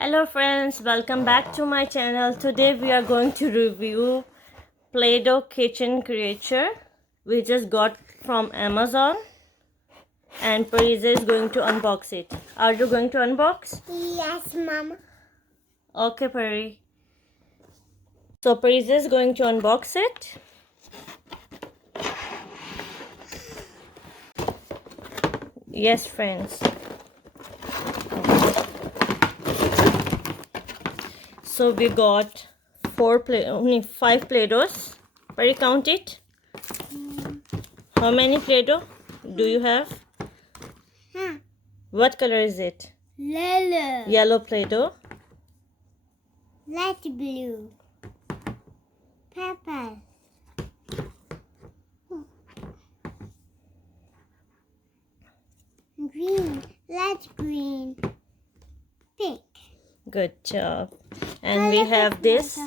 Hello friends, welcome back to my channel. Today we are going to review Play-Doh kitchen creature we just got from Amazon, and Pariza is going to unbox it. Are you going to unbox? Yes, Mama. Okay, Pari. So Pariza is going to unbox it. Yes, friends. So we got five Play-Dohs. Pari, count it. How many Play-Doh do you have? What color is it? Yellow. Yellow Play-Doh. Light blue. Purple. Green. Light green. Pink. Good job. And we have this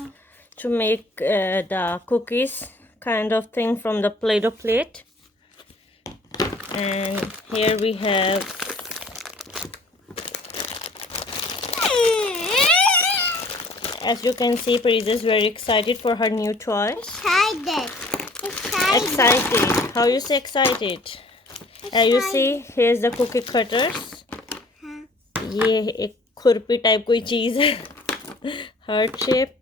to make the cookies kind of thing from the Play-Doh plate. And here we have as you can see, Pariza is very excited for her new toy. Excited. How you say excited? You see, here's the cookie cutters. ये एक खुरपी type कोई चीज़ है. Heart shape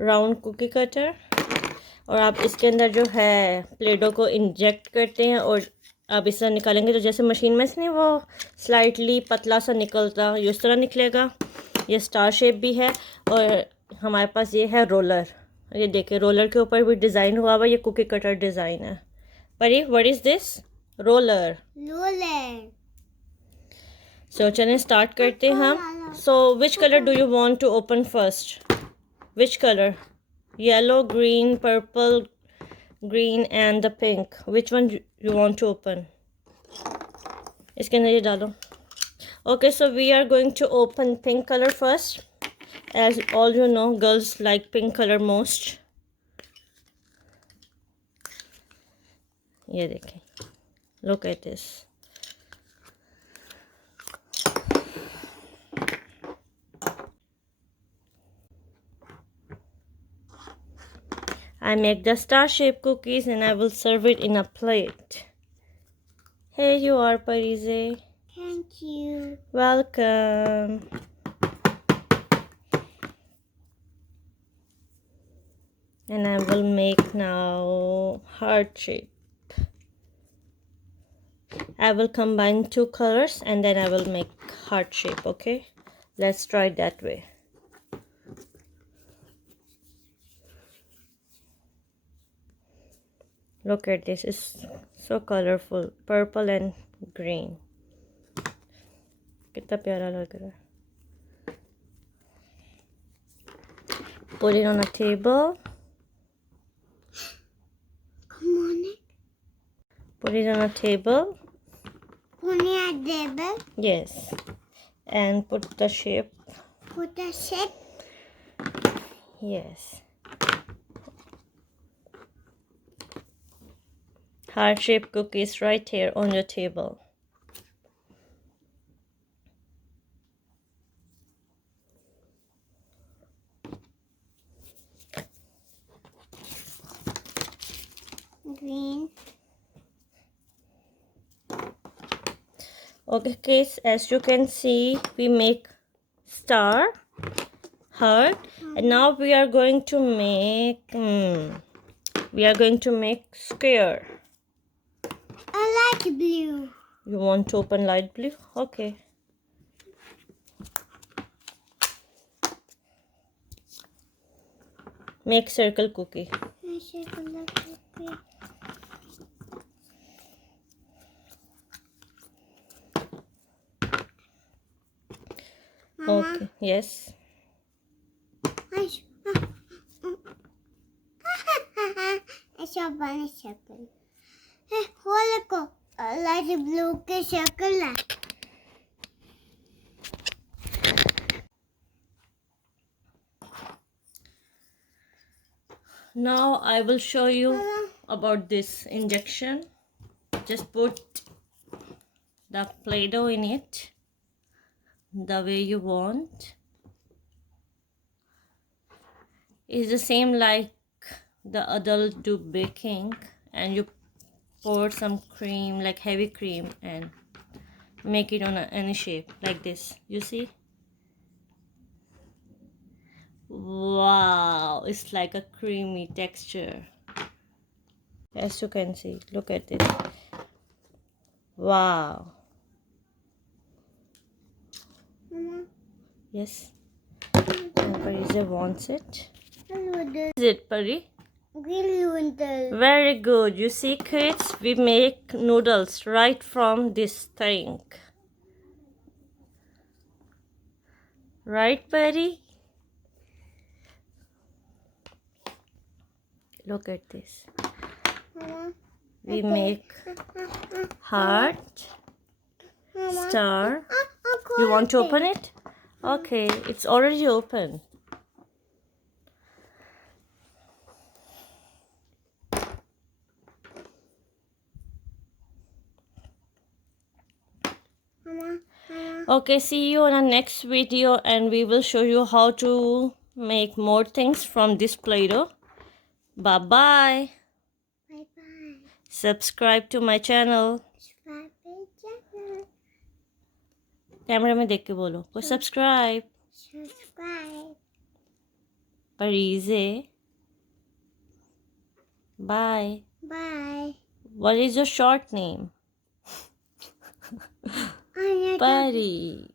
round cookie cutter. और आप इसके अंदर जो है प्लेडो को इंजेक्ट करते हैं और आप इस तरह निकालेंगे तो जैसे मशीन में से नहीं वो स्लाइटली पतला सा निकलता, ये इस तरह निकलेगा. ये स्टार शेप भी है. और हमारे पास ये है रोलर. ये देखिए, रोलर के ऊपर भी डिज़ाइन हुआ हुआ. ये कुकी कटर डिज़ाइन है. Pari, what is this? Roller. So चलें स्टार्ट करते हैं हम. So which colour do you want to open first? Which colour? Yellow, green, purple, green and the pink. Which one you want to open? इसके अंदर ये डालो. Okay, so we are going to open pink color first. As all you know, girls like pink color most. ये देखें. Look at this. I make the star-shaped cookies and I will serve it in a plate. Here you are, Parize. Thank you. Welcome. And I will make now heart shape. I will combine two colors and then I will make heart shape, okay? Let's try it that way. Look at this, it's so colorful, purple and green. कितना प्यारा लग रहा है. Put it on a table. Come on. Put it on a table. Put it on a table. Yes. And put the shape. Put the shape. Yes. Heart-shaped cookies right here on your table. Green. Okay, kids, as you can see, we make star, heart, and now we are going to make square. A light blue. You want to open light blue? Okay. Make circle cookie. Okay. Yes. I saw bunny circle. Hey, hold a light blue circle. Now I will show you about this injection. Just put the Play-Doh in it. the way you want. It's the same like the adults do baking, and you pour some cream, like heavy cream, and make it on any shape like this. You see? Wow, it's like a creamy texture. As you can see, look at this. Wow. Mama, Yes. And Pari wants it. noodles. Is it, Pari? Green noodles. Very good. You see, kids, we make noodles right from this thing. Right, Pari? Look at this. Mama, We make heart, Mama. star. You want to open it? Okay, it's already open. Mama, Okay, see you on our next video, and we will show you how to make more things from this Play-Doh. Bye bye. bye bye. Subscribe to my channel. Subscribe to channel. Camera में देख के बोलो कोई subscribe. Subscribe. Parize. Bye. Bye. What is your short name? I Pari.